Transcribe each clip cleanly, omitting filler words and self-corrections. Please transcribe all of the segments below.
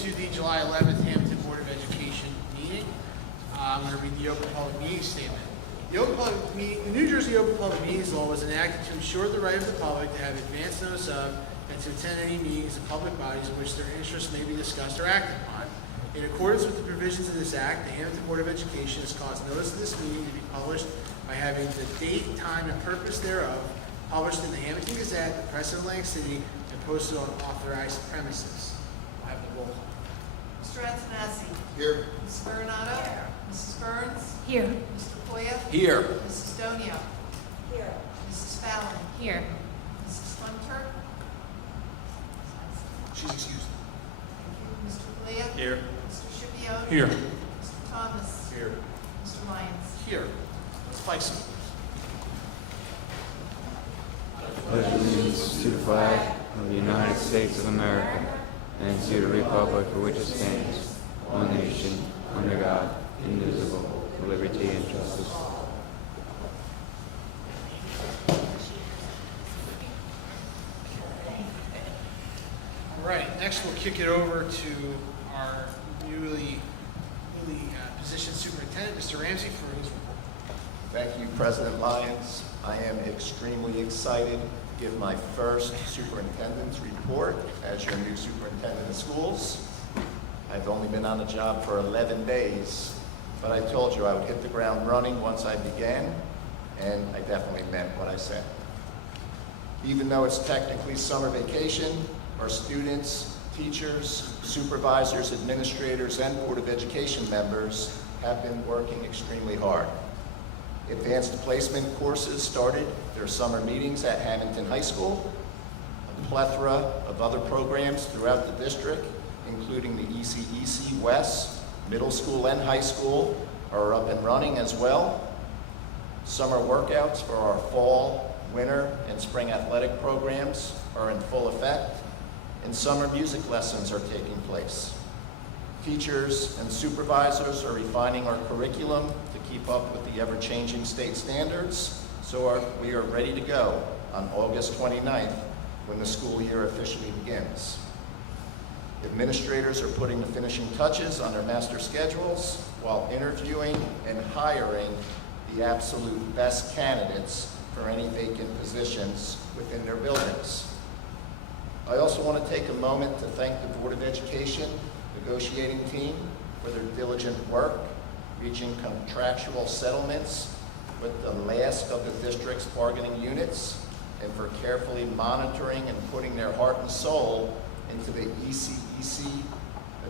to the July 11th Hammonton Board of Education meeting. I'm going to read the Open Public Meeting Statement. The New Jersey Open Public Meetings Law was enacted to ensure the right of the public to have advance notice of and to attend any meetings of public bodies in which their interests may be discussed or acted upon. In accordance with the provisions of this Act, the Hammonton Board of Education has caused notice of this meeting to be published by having the date, time, and purpose thereof published in the Hammonton Gazette, the Press of Atlantic City, and posted on authorized premises. I have the roll call. Mr. Antonazzi. Here. Mrs. Vernado. Here. Mrs. Burns. Here. Mr. Koya. Here. Mrs. Donio. Here. Mrs. Fallon. Here. Mrs. Hunter. She's excused. Thank you. Mr. Galea. Here. Mr. Scipio. Here. Mr. Thomas. Here. Mr. Lyons. Here. Ms. Bison. Pledge allegiance to the flag of the United States of America and to the republic for which it stands, one nation, under God, indivisible, with liberty and justice. All right, next we'll kick it over to our newly positioned superintendent, Mr. Ramsey, for his report. Thank you, President Lyons. I am extremely excited to give my first superintendent's report as your new superintendent of schools. I've only been on the job for 11 days, but I told you I would hit the ground running once I began, and I definitely meant what I said. Even though it's technically summer vacation, our students, teachers, supervisors, administrators, and Board of Education members have been working extremely hard. Advanced placement courses started their summer meetings at Hammonton High School. A plethora of other programs throughout the district, including the ECEC West, middle school and high school, are up and running as well. Summer workouts for our fall, winter, and spring athletic programs are in full effect, and summer music lessons are taking place. Teachers and supervisors are refining our curriculum to keep up with the ever-changing state standards, so we are ready to go on August 29th when the school year officially begins. Administrators are putting the finishing touches on their master schedules while interviewing and hiring the absolute best candidates for any vacant positions within their buildings. I also want to take a moment to thank the Board of Education negotiating team for their diligent work, reaching contractual settlements with the last of the district's bargaining units, and for carefully monitoring and putting their heart and soul into the ECEC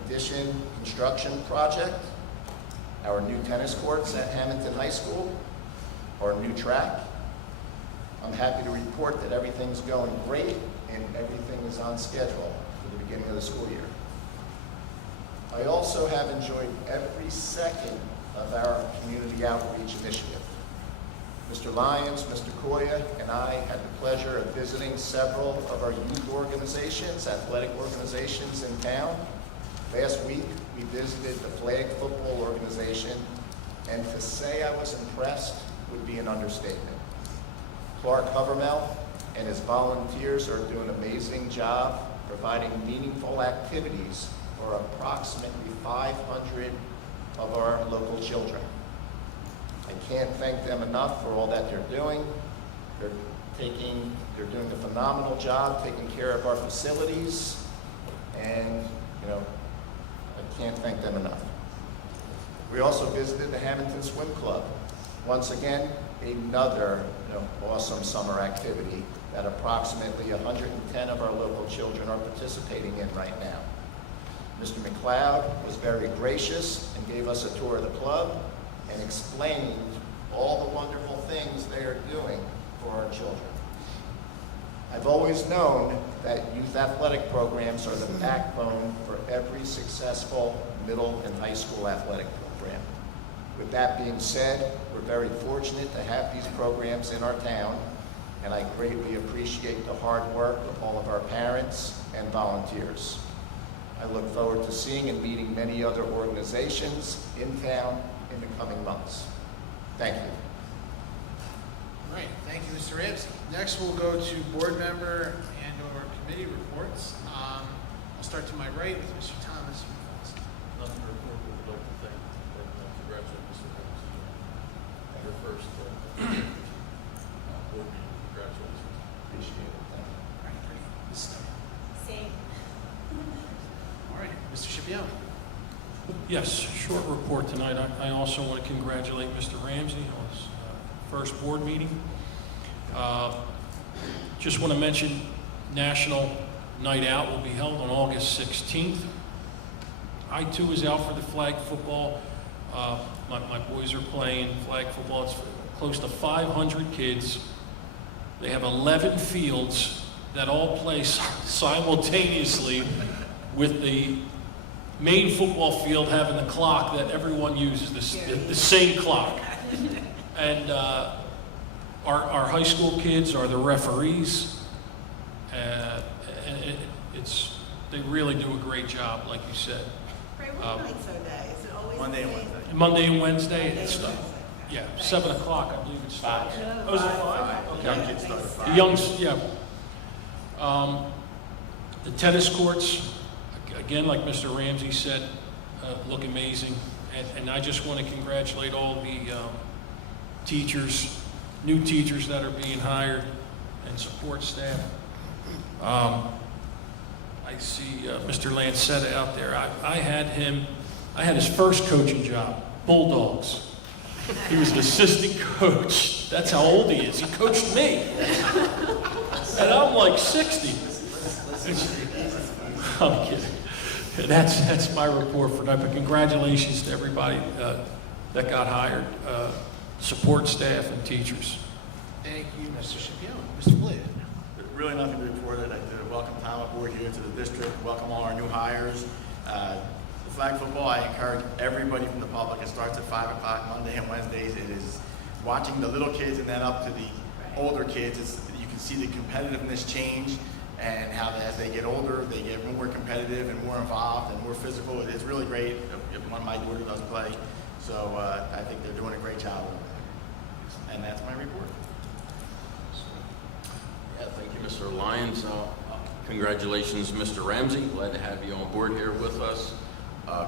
addition construction project, our new tennis courts at Hammonton High School, our new track. I'm happy to report that everything's going great and everything is on schedule for the beginning of the school year. I also have enjoyed every second of our community outreach initiative. Mr. Lyons, Mr. Koya, and I had the pleasure of visiting several of our youth organizations, athletic organizations in town. Last week, we visited the flag football organization, and to say I was impressed would be an understatement. Clark Hovermel and his volunteers are doing an amazing job providing meaningful activities for approximately 500 of our local children. I can't thank them enough for all that they're doing. They're doing a phenomenal job taking care of our facilities, and I can't thank them enough. We also visited the Hammonton Swim Club. Once again, another awesome summer activity that approximately 110 of our local children are participating in right now. Mr. McLeod was very gracious and gave us a tour of the club and explained all the wonderful things they are doing for our children. I've always known that youth athletic programs are the backbone for every successful middle and high school athletic program. With that being said, we're very fortunate to have these programs in our town, and I greatly appreciate the hard work of all of our parents and volunteers. I look forward to seeing and meeting many other organizations in town in the coming months. Thank you. All right, thank you, Mr. Ramsey. Next, we'll go to board member and/or committee reports. I'll start to my right with Mr. Thomas. Nothing to report, but we'd like to thank and congratulate Mr. Ramsey on your first board meeting. Congratulations. Appreciate it. Thank you. All right, great. Mrs. Stone. Same. All right, Mr. Schiavione. Yes, short report tonight. I also want to congratulate Mr. Ramsey on his first board meeting. Just want to mention National Night Out will be held on August 16th. I too was out for the flag football. My boys are playing flag football. It's close to 500 kids. They have 11 fields that all play simultaneously, with the main football field having the clock that everyone uses, the same clock. And our high school kids are the referees. And they really do a great job, like you said. Ray, what nights are they? Is it always Monday and the same? Wednesday. Monday and Wednesday, Monday it's and Wednesday. yeah, Okay. 7 o'clock, I believe it starts. Oh, is it 5? Okay. Young kids start at The 5. youngs, yeah. The tennis courts, again, like Mr. Ramsey said, look amazing. And I just want to congratulate all the teachers, new teachers that are being hired, and support staff. I see Mr. Lancetta out there. I had his first coaching job, Bulldogs. He was an assistant coach. That's how old he is. He coached me. And I'm like 60. I'm kidding. And that's my report for tonight. But congratulations to everybody that got hired, support staff and teachers. Thank you, Mr. Schiavione. Mr. Flynn. Really nothing to report. I'd like to welcome Tom aboard here to the district, welcome all our new hires. The flag football, I encourage everybody from the public. It starts at 5 o'clock Monday and Wednesdays. It is watching the little kids and then up to the older kids. You can see the competitiveness change, and how as they get older, they get more competitive and more involved and more physical. It's really great. One of my daughter does play, so I think they're doing a great job. And that's my report. Yeah, thank you, Mr. Lyons. Congratulations, Mr. Ramsey. Glad to have you on board here with us.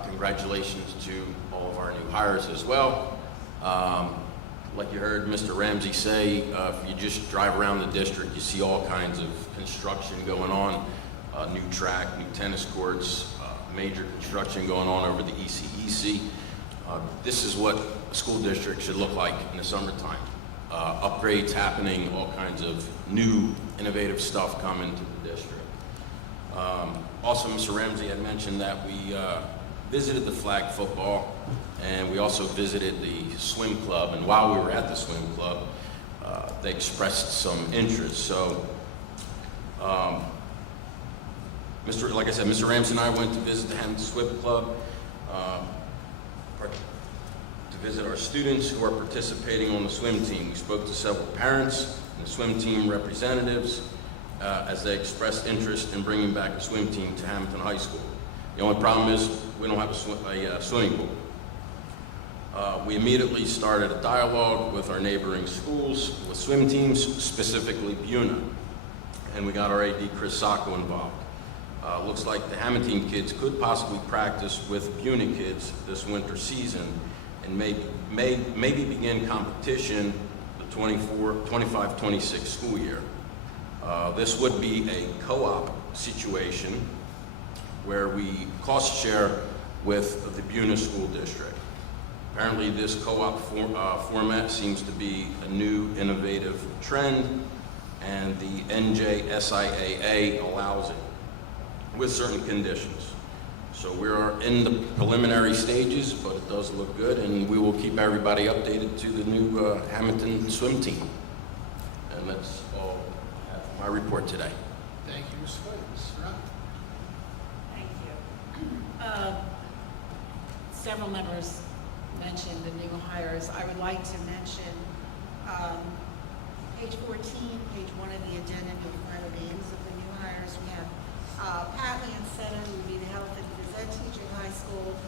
Congratulations to all of our new hires as well. Like you heard Mr. Ramsey say, if you just drive around the district, you see all kinds of construction going on. New track, new tennis courts, major construction going on over the ECEC. This is what a school district should look like in the summertime. Upgrades happening, all kinds of new innovative stuff coming to the district. Also, Mr. Ramsey had mentioned that we visited the flag football, and we also visited the swim club. And while we were at the swim club, they expressed some interest. So, like I said, Mr. Ramsey and I went to visit the Hammonton Swim Club to visit our students who are participating on the swim team. We spoke to several parents and the swim team representatives as they expressed interest in bringing back a swim team to Hammonton High School. The only problem is we don't have a swimming pool. We immediately started a dialogue with our neighboring schools with swim teams, specifically BUNA, and we got our AD Chris Sacco involved. Looks like the Hammonton kids could possibly practice with BUNA kids this winter season and maybe begin competition the 25-26 school year. This would be a co-op situation where we cost share with the BUNA school district. Apparently this co-op format seems to be a new innovative trend, and the NJSIAA allows it with certain conditions. So we are in the preliminary stages, but it does look good, and we will keep everybody updated to the new Hammonton swim team. And that's all I have for my report today. Thank you, Mr. Flynn. Mrs. Rock. Thank you. Several members mentioned the new hires. I would like to mention page 14, page 1 of the agenda, you'll find the names of the new hires. We have Pat Lancetta, who will be the health and phys ed teacher in high school,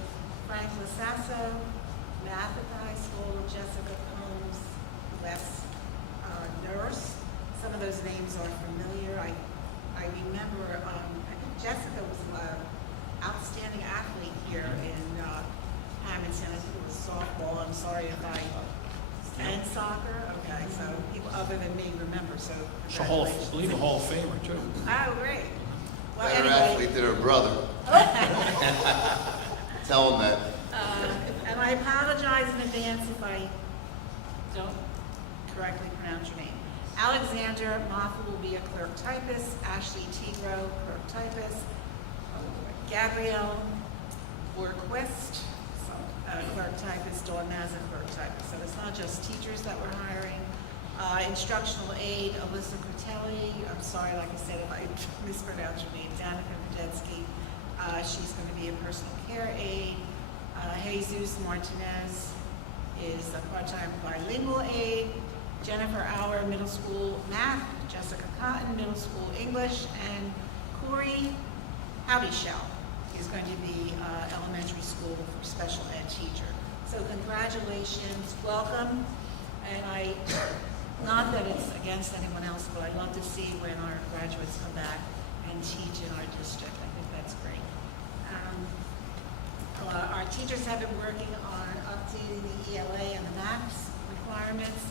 Frank Lasasso, math at the high school, Jessica Combs, West nurse. Some of those names are familiar. I remember, I think Jessica was softball, I'm sorry if I, and soccer, okay, so people other than me remember, so She's a Hall, I congratulations. believe a Hall of Famer too. Oh, great. Well, Better anyway, athlete than her brother. Tell him that. and I apologize in advance if I don't correctly pronounce your name. Alexander Moffat will be a clerk typist, Ashley Tigro, clerk typist, Gabrielle Borquist, clerk typist, Dawn Mazin, clerk typist. So it's not just teachers that we're hiring. Instructional aide, Alyssa Cortelli, I'm sorry, like I said, if I mispronounced your name, Danica Podetsky. She's going to be a personal care aide. Jesus Martinez is a part-time bilingual aide. Jennifer Auer, middle school math. Jessica Cotton, middle school English. And Corey Howdyshell is going to be elementary school for special ed teacher. So congratulations, welcome. And not that it's against anyone else, but I love to see when our graduates come back and teach in our district. I think that's great. Our teachers have been working on updating the ELA and the MAPS requirements.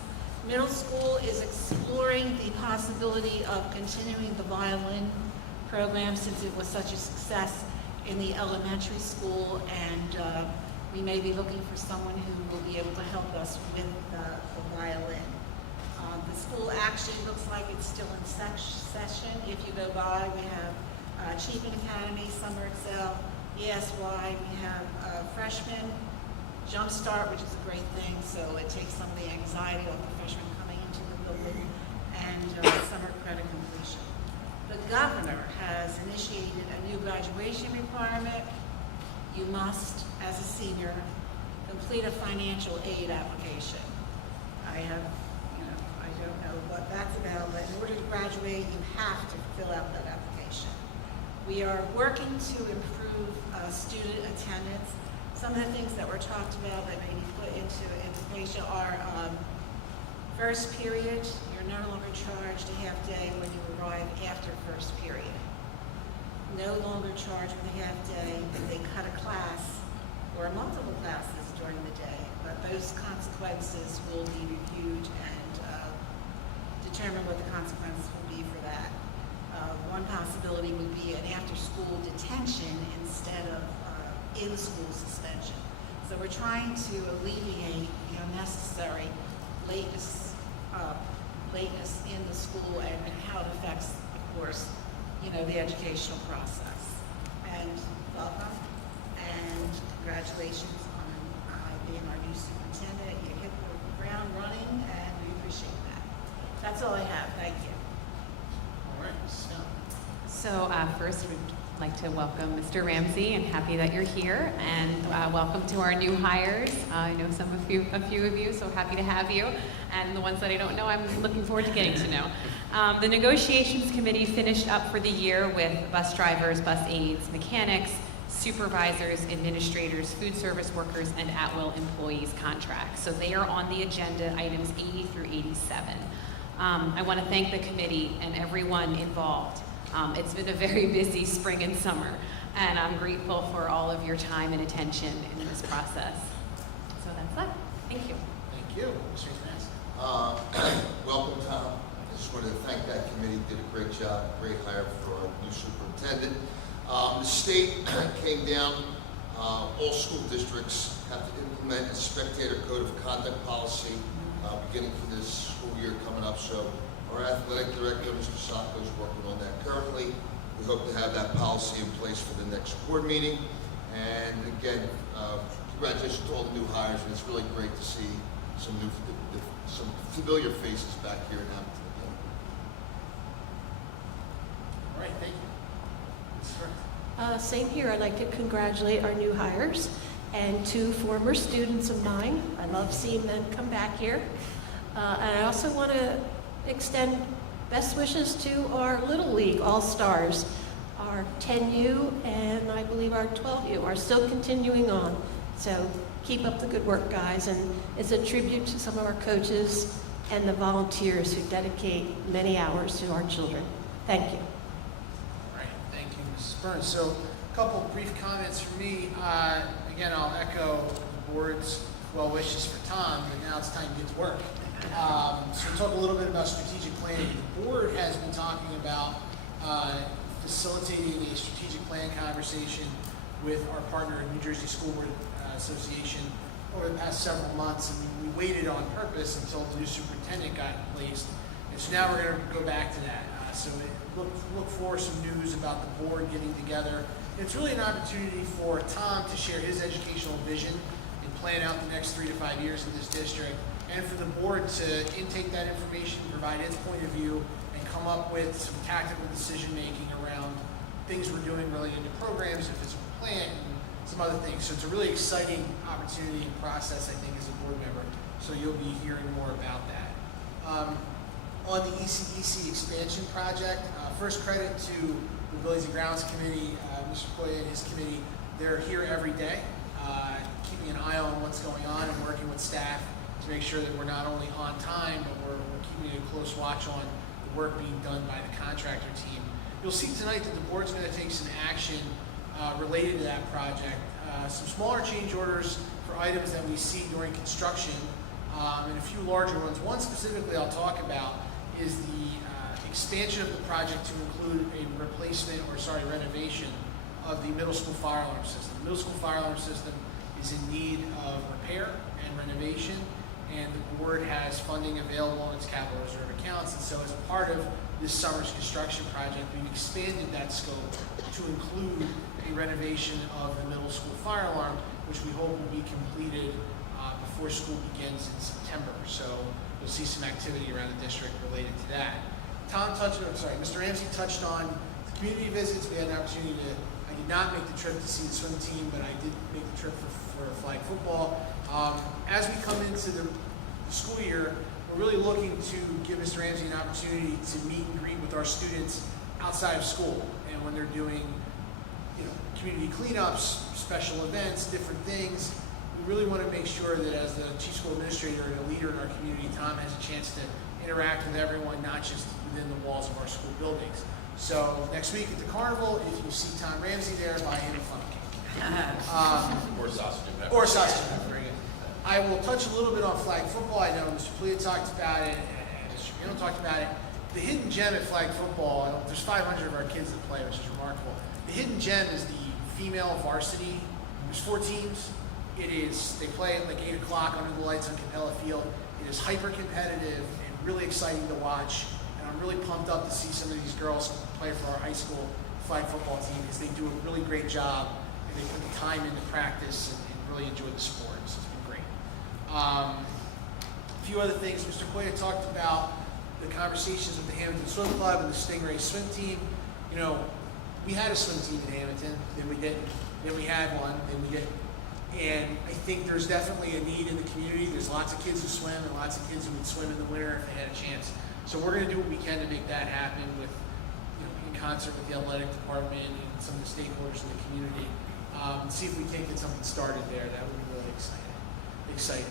Middle school is exploring the possibility of continuing the violin program since it was such a success in the elementary school, and we may be looking for someone who will be able to help us with the violin. The school actually looks like it's still in session. If you go by, we have Achievement Academy, Summer Excel, ESY, we have freshman Jumpstart, which is a great thing, so it takes some of the anxiety off the freshmen coming into the building, and summer credit completion. The governor has initiated a new graduation requirement. You must, as a senior, complete a financial aid application. I don't know what that's about, but in order to graduate, you have to fill out that application. We are working to improve student attendance. Some of the things that were talked about that may be put into information are first period, you're no longer charged a half day when you arrive after first period. No longer charged with a half day if they cut a class or multiple classes during the day, but those consequences will be reviewed and determine what the consequences will be for that. One possibility would be an after-school detention instead of in-school suspension. So we're trying to alleviate the unnecessary lateness in the school and how it affects, of course, the educational process. And welcome and congratulations on being our new superintendent. You hit the ground running and we appreciate that. That's all I have. Thank you. All right, So first, we'd like to welcome Mr. Ramsey, and happy that you're here. And welcome to our new hires. I know a few of you, so happy to have you. And the ones that I don't know, I'm looking forward to getting to know. The negotiations committee finished up for the year with bus drivers, bus aides, mechanics, supervisors, administrators, food service workers, and at-will employees contracts. So they are on the agenda, items 80 through 87. I want to thank the committee and everyone involved. It's been a very busy spring and summer, and I'm grateful for all of your time and attention in this process. So that's that. Thank you. thank you. Mr. Massey. Welcome, Tom. I just wanted to thank that committee, did a great job, great hire for our new superintendent. The state came down, all school districts have to implement a spectator code of conduct policy beginning for this school year coming up. So our athletic director, Mr. Sacco, is working on that currently. We hope to have that policy in place for the next board meeting. And again, congratulations to all the new hires, and it's really great to see some familiar faces back here in Hammonton again. All right, thank you. Ms. Smith. Same here. I'd like to congratulate our new hires and two former students of mine. I love seeing them come back here. And I also want to extend best wishes to our Little League All-Stars. Our 10U and I believe our 12U are still continuing on. So keep up the good work, guys. And it's a tribute to some of our coaches and the volunteers who dedicate many hours to our children. Thank you. All right, thank you, Mrs. Burns. So a couple brief comments from me. Again, I'll echo the board's well wishes for Tom, but now it's time to get to work. So we'll talk a little bit about strategic planning. The board has been talking about facilitating a strategic plan conversation with our partner, New Jersey School Board Association, over the past several months, and we waited on purpose until the new superintendent got placed. And so now we're going to go back to that. So look for some news about the board getting together. It's really an opportunity for Tom to share his educational vision and plan out the next 3 to 5 years in this district, and for the board to intake that information, provide its point of view, and come up with some tactical decision-making around things we're doing related to programs, if it's a plan, and some other things. So it's a really exciting opportunity and process, I think, as a board member. So you'll be hearing more about that. On the ECEC expansion project, first credit to the Buildings and Grounds Committee, Mr. Koya and his committee. They're here every day, keeping an eye on what's going on and working with staff to make sure that we're not only on time, but we're keeping a close watch on the work being done by the contractor team. You'll see tonight that the board's going to take some action related to that project. Some smaller change orders for items that we see during construction, and a few larger ones. One specifically I'll talk about is the expansion of the project to include a renovation of the middle school fire alarm system. The middle school fire alarm system is in need of repair and renovation, and the board has funding available in its capital reserve accounts. And so as part of this summer's construction project, we've expanded that scope to include a renovation of the middle school fire alarm, which we hope will be completed before school begins in September. So you'll see some activity around the district related to that. Mr. Ramsey touched on the community visits. We had an opportunity I did not make the trip to see the swim team, but I did make the trip for flag football. As we come into the school year, we're really looking to give Mr. Ramsey an opportunity to meet and greet with our students outside of school, and when they're doing, community cleanups, special events, different things. We really want to make sure that as the chief school administrator and a leader in our community, Tom has a chance to interact with everyone, not just within the walls of our school buildings. So next week at the carnival, if you see Tom Ramsey there, buy him a funnel cake. Or sausage and pepper. Or sausage and pepper. I will touch a little bit on flag football. I know Mr. Plia talked about it, and Mr. Reno talked about it. The hidden gem at flag football, there's 500 of our kids that play, which is remarkable. The hidden gem is the female varsity. There's 4 teams. They play at like 8 o'clock under the lights on Capella Field. It is hyper competitive and really exciting to watch. And I'm really pumped up to see some of these girls play for our high school flag football team, because they do a really great job and they put the time into practice and really enjoy the sport. So it's been great. A few other things. Mr. Koya talked about the conversations with the Hammonton Swim Club and the Stingray swim team. We had a swim team in Hammonton, then we didn't. Then we had one, then we didn't. And I think there's definitely a need in the community. There's lots of kids who swim and lots of kids who would swim in the winter if they had a chance. So we're going to do what we can to make that happen with, in concert with the athletic department and some of the stakeholders in the community. See if we can get something started there. That would be really exciting.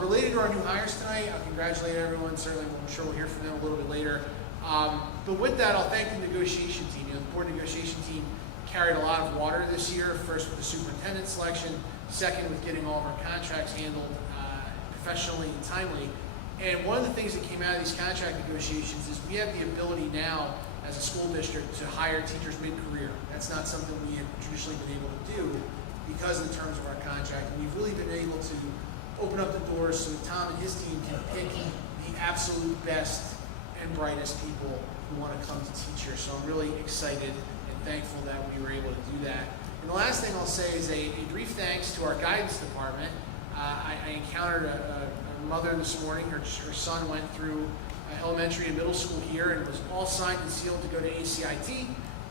Related to our new hires tonight, I'll congratulate everyone. Certainly, I'm sure we'll hear from them a little bit later. But with that, I'll thank the negotiation team. The board negotiation team carried a lot of water this year. First with the superintendent selection, second with getting all of our contracts handled professionally and timely. And one of the things that came out of these contract negotiations is we have the ability now as a school district to hire teachers mid-career. That's not something we have traditionally been able to do because of the terms of our contract. And we've really been able to open up the doors so that Tom and his team can pick the absolute best and brightest people who want to come to teach here. So I'm really excited and thankful that we were able to do that. And the last thing I'll say is a brief thanks to our guidance department. I encountered a mother this morning. Her son went through elementary and middle school here and was all signed and sealed to go to ACIT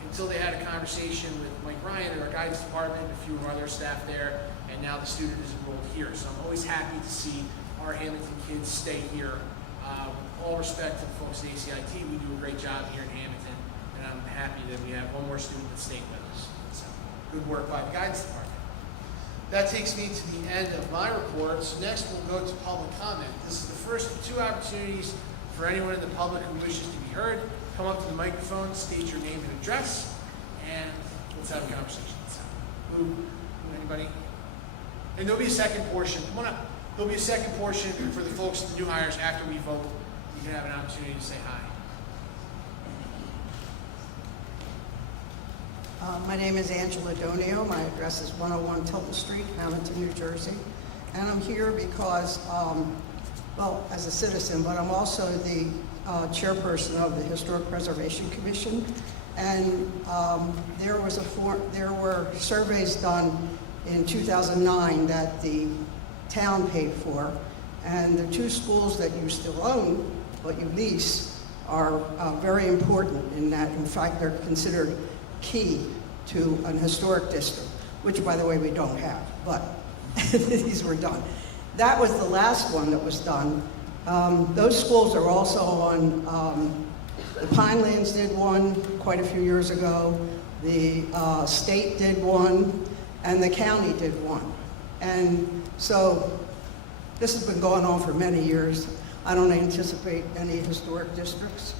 until they had a conversation with Mike Ryan at our guidance department and a few of our other staff there, and now the student is enrolled here. So I'm always happy to see our Hammonton kids stay here. With all respect to the folks at ACIT, we do a great job here in Hammonton, and I'm happy that we have one more student that stayed with us. So good work by the guidance department. That takes me to the end of my report. So next we'll go to public comment. This is the first of 2 opportunities for anyone in the public who wishes to be heard. Come up to the microphone, state your name and address, and let's have a conversation. Anybody? And there'll be a second portion. Come on up. There'll be a second portion for the folks, the new hires, after we vote. You can have an opportunity to say hi. My name is Angela Donio. My address is 101 Tilton Street, Hammonton, New Jersey. And I'm here because, well, as a citizen, but I'm also the chairperson of the Historic Preservation Commission. And there were surveys done in 2009 that the town paid for. And the two schools that you still own, but you lease, are very important in that. In fact, they're considered key to an historic district, which, by the way, we don't have, but these were done. That was the last one that was done. Those schools are also on, the Pinelands did one quite a few years ago, the state did one, and the county did one. And so this has been going on for many years. I don't anticipate any historic districts,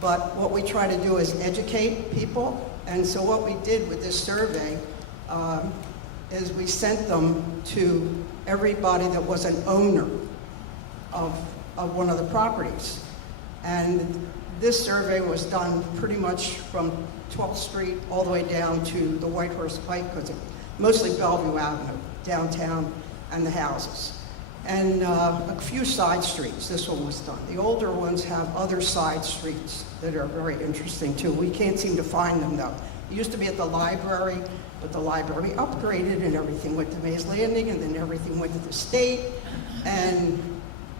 but what we try to do is educate people. And so what we did with this survey is we sent them to everybody that was an owner of one of the properties. And this survey was done pretty much from 12th Street all the way down to the White Horse Pike, because mostly Bellevue Avenue, downtown, and the houses. And a few side streets, this one was done. The older ones have other side streets that are very interesting too. We can't seem to find them though. It used to be at the library, but the library upgraded and everything went to Mays Landing, and then everything went to the state, and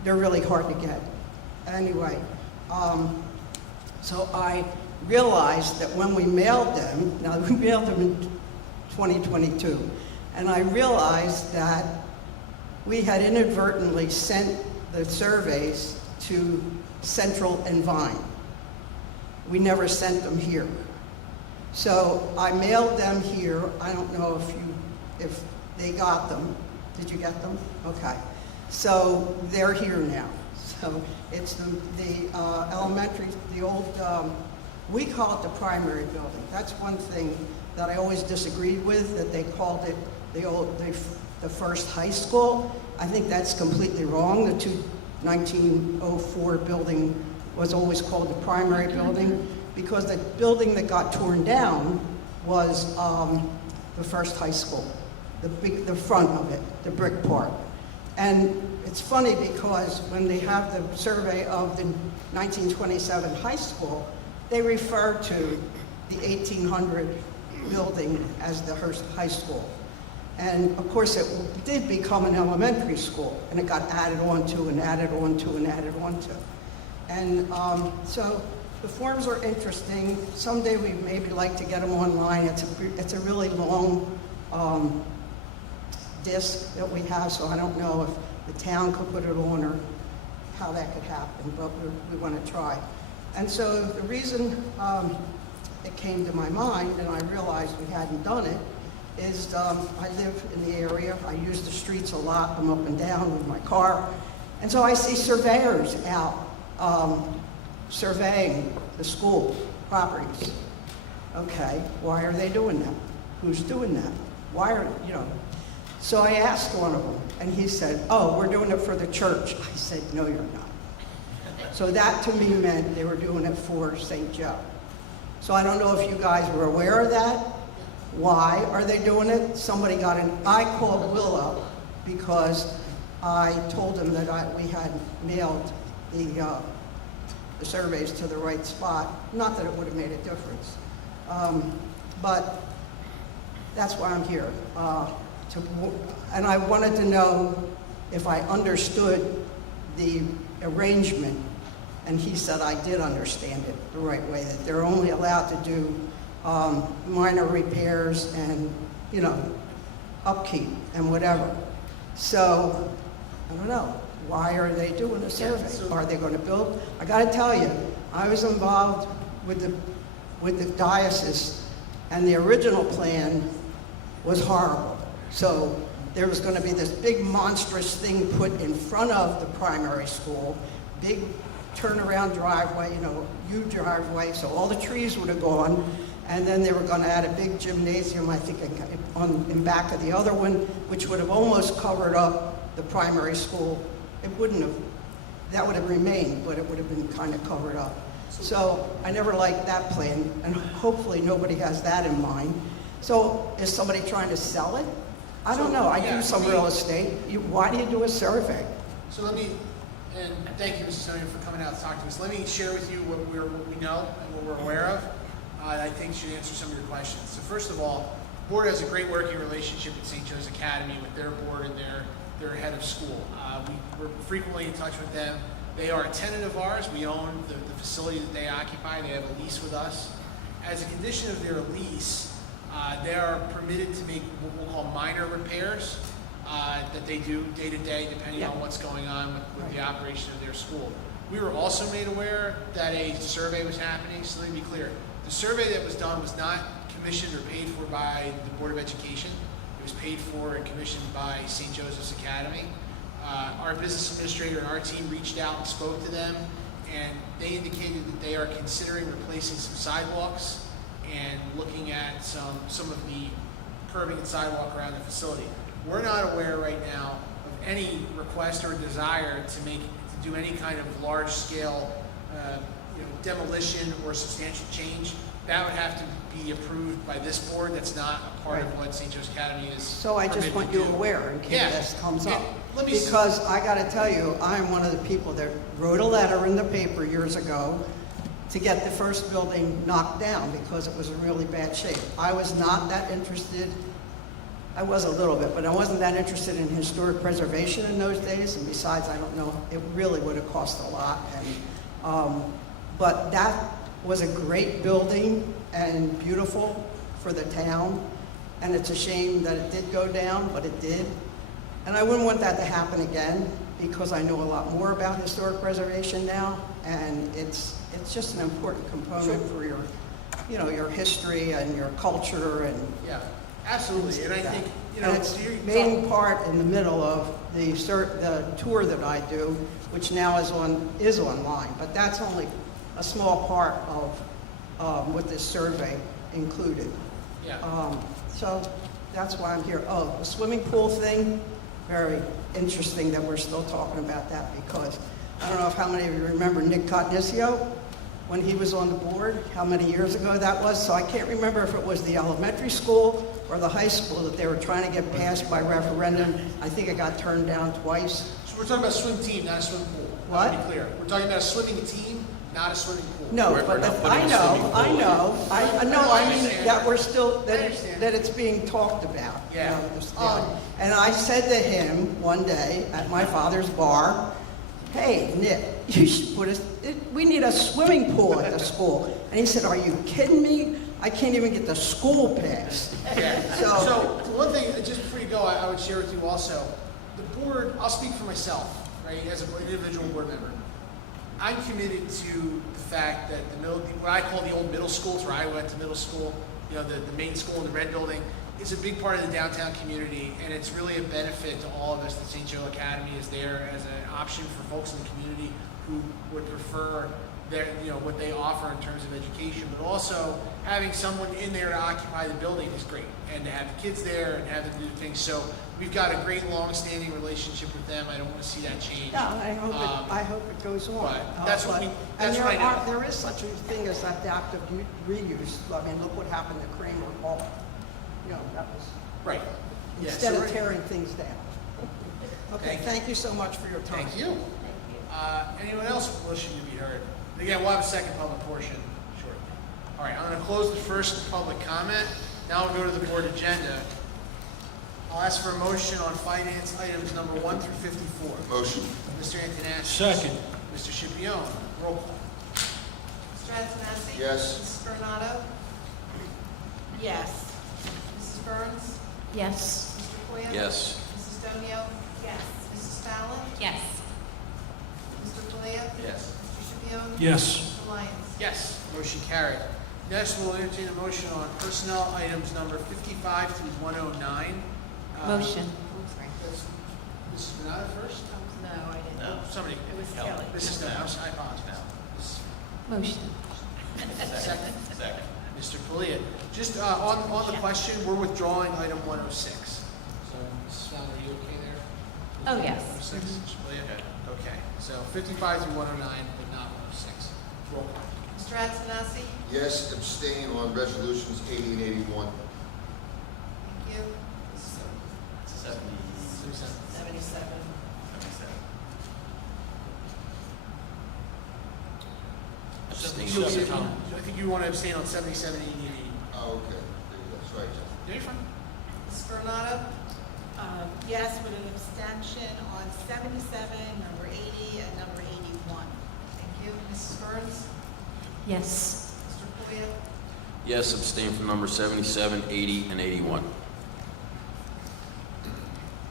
they're really hard to get. Anyway, so I realized that when we mailed them, now we mailed them in 2022, and I realized that we had inadvertently sent the surveys to Central and Vine. We never sent them here. So I mailed them here. I don't know if they got them. Did you get them? Okay. So they're here now. So it's the elementary, the old, we call it the primary building. That's one thing that I always disagreed with, that they called it the first high school. I think that's completely wrong. The 1904 building was always called the primary building, because the building that got torn down was the first high school, the front of it, the brick part. And it's funny because when they have the survey of the 1927 high school, they refer to the 1800 building as the Hearst High School. And of course it did become an elementary school, and it got added on to and added on to and added on to. And so the forms are interesting. Someday we maybe like to get them online. It's a really long disc that we have, so I don't know if the town could put it on or how that could happen, but we want to try. And so the reason it came to my mind, and I realized we hadn't done it, is I live in the area. I use the streets a lot. I'm up and down with my car. And so I see surveyors out surveying the school properties. Okay, why are they doing that? Who's doing that? Why are, you know? So I asked one of them, and he said, oh, we're doing it for the church. I said, no, you're not. So that to me meant they were doing it for St. Joe. So I don't know if you guys were aware of that. Why are they doing it? Somebody got I called Willow because I told him that we had mailed the surveys to the right spot. Not that it would have made a difference. But that's why I'm here. And I wanted to know if I understood the arrangement, and he said I did understand it the right way, that they're only allowed to do minor repairs and, you know, upkeep and whatever. So, I don't know, why are they doing a survey? Are they going to build? I got to tell you, I was involved with the diocese, and the original plan was horrible. So there was going to be this big monstrous thing put in front of the primary school, big turnaround driveway, you know, U driveway, so all the trees would have gone, And then they were going to add a big gymnasium, I think, in back of the other one, which would have almost covered up the primary school. It wouldn't have, that would have remained, but it would have been kind of covered up. So I never liked that plan, and hopefully nobody has that in mind. So is somebody trying to sell it? I don't know. I do some real estate. Why do you do a survey? So let me, and thank you, Mrs. Sonia, for coming out to talk to us. Let me share with you what we know and what we're aware of. I think should answer some of your questions. So first of all, the board has a great working relationship with St. Joe's Academy, with their board and their head of school. We're frequently in touch with them. They are a tenant of ours. We own the facility that they occupy. They have a lease with us. As a condition of their lease, they are permitted to make what we'll call minor repairs that they do day to day, depending on what's going on with the operation of their school. We were also made aware that a survey was happening, so let me be clear. The survey that was done was not commissioned or paid for by the Board of Education. It was paid for and commissioned by St. Joseph's Academy. Our business administrator and our team reached out and spoke to them, and they indicated that they are considering replacing some sidewalks and looking at some of the curbing and sidewalk around the facility. We're not aware right now of any request or desire to do any kind of large-scale demolition or substantial change. That would have to be approved by this board. That's not a part of what St. Joe's Academy is. So I just want you aware in case this comes up. Because I got to tell you, I'm one of the people that wrote a letter in the paper years ago to get the first building knocked down because it was in really bad shape. I was not that interested. I was a little bit, but I wasn't that interested in historic preservation in those days. And besides, I don't know, it really would have cost a lot. And, but that was a great building and beautiful for the town. And it's a shame that it did go down, but it did. And I wouldn't want that to happen again because I know a lot more about historic preservation now. And it's just an important component for your, your history and your culture and absolutely. And I think and it's main part in the middle of the tour that I do, which now is online. But that's only a small part of what this survey included. So that's why I'm here. Oh, the swimming pool thing, very interesting that we're still talking about that because I don't know if how many of you remember Nick Cotnicio when he was on the board, how many years ago that was. So I can't remember if it was the elementary school or the high school that they were trying to get passed by referendum. I think it got turned down twice. So we're talking about a swim team, not a swimming pool. What? To be clear. We're talking about a swimming team, not a swimming pool. No, We're but not putting I a know, swimming pool in. I mean that we're still, I understand. that it's being talked about. Yeah. And I said to him one day at my father's bar, hey, Nick, you should we need a swimming pool at the school. And he said, are you kidding me? I can't even get the school pass. So one thing, just before you go, I would share with you also, the board, I'll speak for myself, right, as an individual board member. I'm committed to the fact that what I call the old middle school, it's where I went to middle school, the main school in the red building, is a big part of the downtown community, and it's really a benefit to all of us that St. Joe Academy is there as an option for folks in the community who would prefer what they offer in terms of education, but also having someone in there to occupy the building is great, and to have the kids there and have them do things. So we've got a great long-standing relationship with them. I don't want to see that change. Yeah, I hope it goes on. But that's what and I know. there is such a thing as adaptive reuse. I mean, look what happened to Kramer Hall. That was Right. instead of tearing things down. Okay, Thank you. thank you so much for your time. Thank you. Anyone else wishing to be heard? Again, we'll have a second public portion shortly. All right, I'm going to close the first public comment. Now we'll go to the board agenda. I'll ask for a motion on finance items number 1 through 54. Motion. Mr. Antonacci. Second. Mr. Scipione. Roll call. Mr. Antonacci? Yes. Mrs. Coronado? Yes. Mrs. Burns? Yes. Mr. Koya? Yes. Mrs. Domio? Yes. Mrs. Fallon? Yes. Mr. Falea? Yes. Mr. Scipione? Yes. Mr. Lyons? Yes, motion carried. Next, we'll entertain a motion on personnel items number 55 through 109. Motion. That's Mrs. Bernada first? No, I didn't. No. Somebody. It was Kelly. Mrs. Bernada, I apologize. Motion. Second. Second. Mr. Palia. Just on the question, we're withdrawing item 106. So, Mrs. Fowler, are you okay there? Oh, yes. 106, Mr. Palia? Okay, so 55 through 109, but not 106. Roll call. Mr. Antonassi? Yes, abstain on resolutions 80 and 81. Thank you. Mrs. 77. Abstain. I think you want to abstain on 77, 80, and 80. Oh, okay. That's right, John. Yeah, you're fine. Mrs. Coronado? Yes, with an abstention on 77, number 80, and number 81. Thank you. Mrs. Burns? Yes. Mr. Palia? Yes, abstain from number 77, 80, and 81.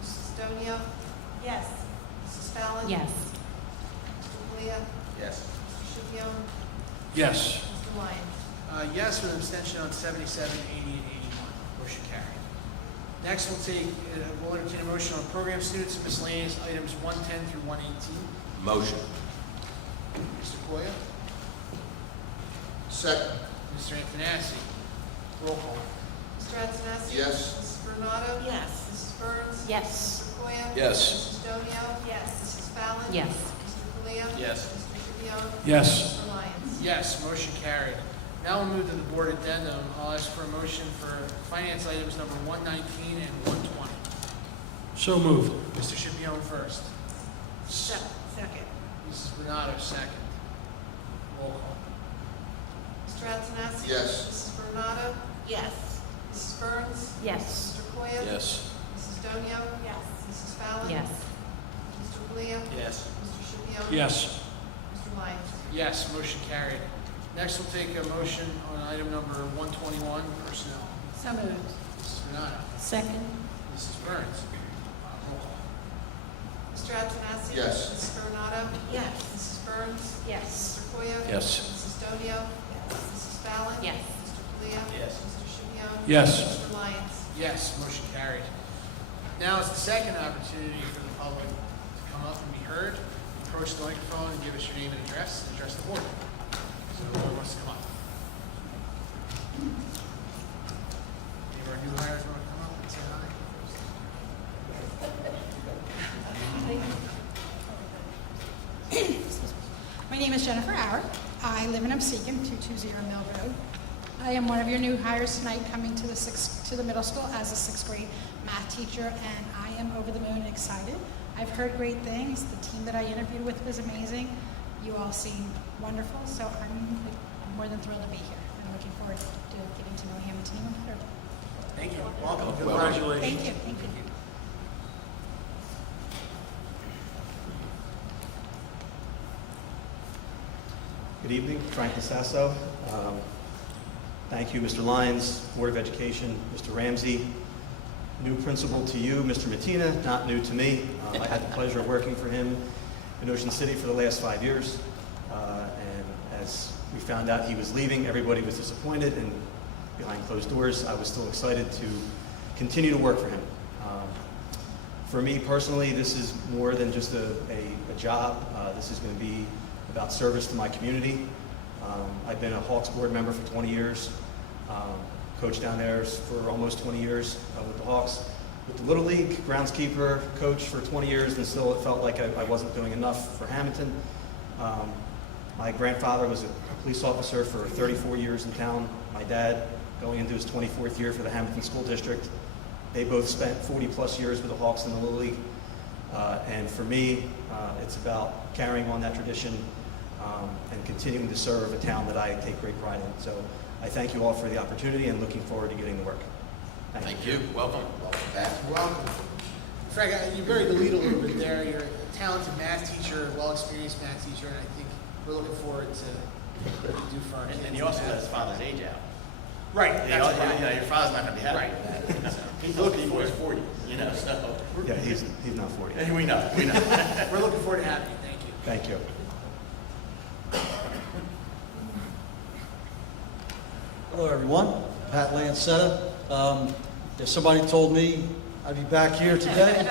Mrs. Stonio? Yes. Mrs. Fallon? Yes. Mr. Palia? Yes. Mr. Schipion? Yes. Mr. Lyons? Yes, with an abstention on 77, 80, and 81. Motion carried. Next, we'll entertain a motion on program students and miscellaneous items 110 through 118. Motion. Mr. Koya? Second. Mr. Antonassi? Roll call. Mr. Antonassi? Yes. Mrs. Coronado? Yes. Mrs. Burns? Yes. Mr. Koya? Yes. Mrs. Stonio? Yes. Mrs. Fallon? Yes. Mr. Palia? Yes. Mr. Schipion? Yes. Mr. Lyons? Yes, motion carried. Now we'll move to the board addendum. I'll ask for a motion for finance items number 119 and 120. So moved. Mr. Schipion first. Second. Mrs. Renato second. Roll call. Mr. Antonassi? Yes. Mrs. Coronado? Yes. Mrs. Burns? Yes. Mr. Koya? Yes. Mrs. Stonio? Yes. Mrs. Fallon? Yes. Mr. Palia? Yes. Mr. Schipion? Yes. Mr. Lyons? Yes, motion carried. Next, we'll take a motion on item number 121, personnel. So moved. Mrs. Renato. Second. Mrs. Burns. Roll call. Mr. Antonassi? Yes. Mrs. Coronado? Yes. Mrs. Burns? Yes. Mr. Koya? Yes. Mrs. Stonio? Mrs. Fallon? Yes. Mr. Palia? Yes. Mr. Schipion? Yes. Mr. Lyons? Yes, motion carried. Now is the second opportunity for the public to come up and be heard. Approach the microphone and give us your name and address the board. So whoever wants to come up. Any of our new hires want to come up and say hi? My name is Jennifer Auer. I live in Muskegon, 220 Mill Road. I am one of your new hires tonight coming to the middle school as a 6th grade math teacher, and I am over the moon and excited. I've heard great things. The team that I interviewed with was amazing. You all seem wonderful, so I'm more than thrilled to be here. I'm looking forward to getting to know Hammonton even better. Thank you. Welcome. Welcome. Congratulations. Thank you. Thank you. Good evening, Frank Lasasso. Thank you, Mr. Lyons, Board of Education, Mr. Ramsey. New principal to you, Mr. Mattina, not new to me. I had the pleasure of working for him in Ocean City for the last 5 years. And as we found out he was leaving, everybody was disappointed, and behind closed doors, I was still excited to continue to work for him. For me personally, this is more than just a job. This is going to be about service to my community. I've been a Hawks board member for 20 years, coached down there for almost 20 years with the Hawks. With the Little League, groundskeeper, coach for 20 years, and still it felt like I wasn't doing enough for Hammonton. My grandfather was a police officer for 34 years in town. My dad, going into his 24th year for the Hammonton School District. They both spent 40 plus years with the Hawks in the Little League. And for me, it's about carrying on that tradition and continuing to serve a town that I take great pride in. So I thank you all for the opportunity and looking forward to getting to work. Thank you. Welcome. You're welcome. Frank, you buried the lead a little bit there. You're a talented math teacher, a well-experienced math teacher, and I think we're looking forward to what you do for our kids. And he also let his father's age out. Right. You That's know, right. your father's not going to be happy Right. with that. So, he's looking for his 40, you know, so. Yeah, he's not 40. And we know. We're looking forward to having you. Thank you. Thank you. Hello, everyone. Pat Lancetta. If somebody told me I'd be back here today,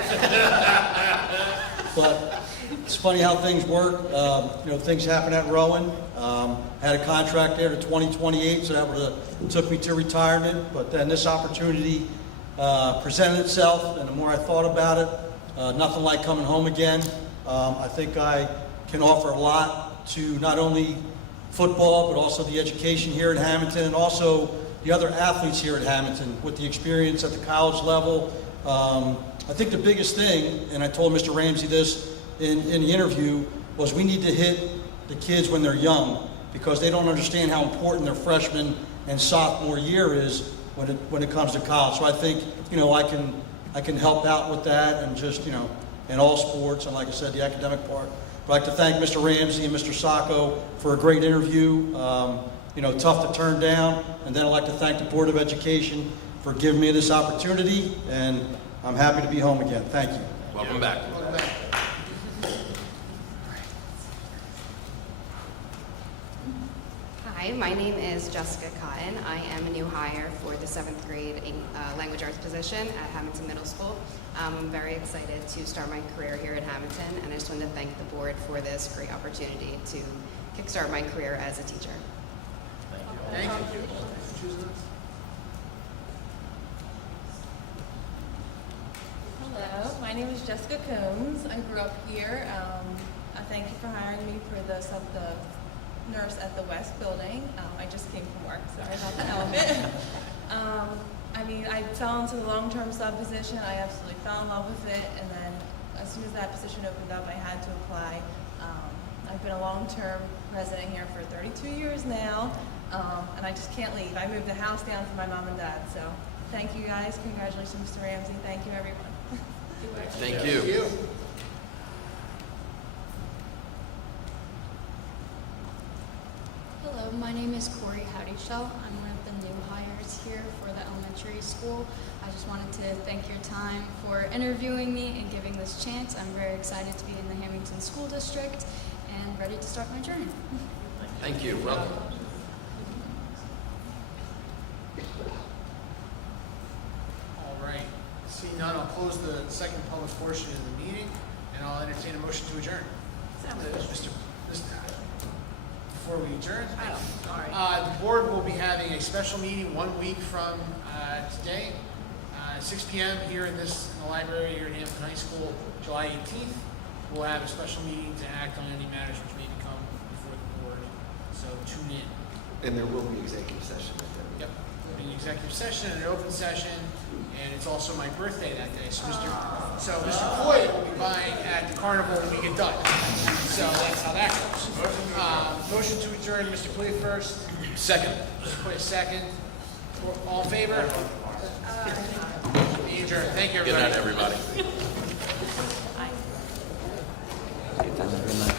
but It's funny how things work. Things happen at Rowan. Had a contract there to 2028, so that would have took me to retirement. But then this opportunity presented itself, and the more I thought about it, nothing like coming home again. I think I can offer a lot to not only football, but also the education here at Hammonton, and also the other athletes here at Hammonton with the experience at the college level. I think the biggest thing, and I told Mr. Ramsey this in the interview, was we need to hit the kids when they're young, because they don't understand how important their freshman and sophomore year is when it comes to college. So I think, I can help out with that, and just, in all sports, and like I said, the academic part. I'd like to thank Mr. Ramsey and Mr. Sacco for a great interview. Tough to turn down. And then I'd like to thank the Board of Education for giving me this opportunity, and I'm happy to be home again. Thank you. Welcome back. Welcome back. Hi, my name is Jessica Cotton. I am a new hire for the 7th grade language arts position at Hammonton Middle School. I'm very excited to start my career here at Hammonton, and I just want to thank the board for this great opportunity to kickstart my career as a teacher. Thank you. Hello, my name is Jessica Combs. I grew up here. I thank you for hiring me for the nurse at the West Building. I just came from work, sorry about the elephant. I fell into the long-term sub position. I absolutely fell in love with it, and then as soon as that position opened up, I had to apply. I've been a long-term resident here for 32 years now, and I just can't leave. I moved the house down for my mom and dad, so thank you guys. Congratulations, Mr. Ramsey. Thank you, everyone. Thank you. Hello, my name is Corey Howdyshell. I'm one of the new hires here for the elementary school. I just wanted to thank your time for interviewing me and giving this chance. I'm very excited to be in the Hammonton School District and ready to start my journey. Thank you. Welcome. All right. Seeing none, I'll close the second public portion of the meeting, and I'll entertain a motion to adjourn. Before we adjourn, the board will be having a special meeting 1 week from today, 6 p.m. here in the library here at Hammonton High School, July 18th. We'll have a special meeting to act on any matters which may come before the board. So tune in. And there will be executive session. Yep. There'll be an executive session and an open session, and it's also my birthday that day. So Mr. Coy will be buying at the carnival when we get done. So that's how that goes. Motion to adjourn, Mr. Coy first. Second. Mr. Coy second. All in favor? Be adjourned. Thank you, everybody. Good night, everybody. Good night.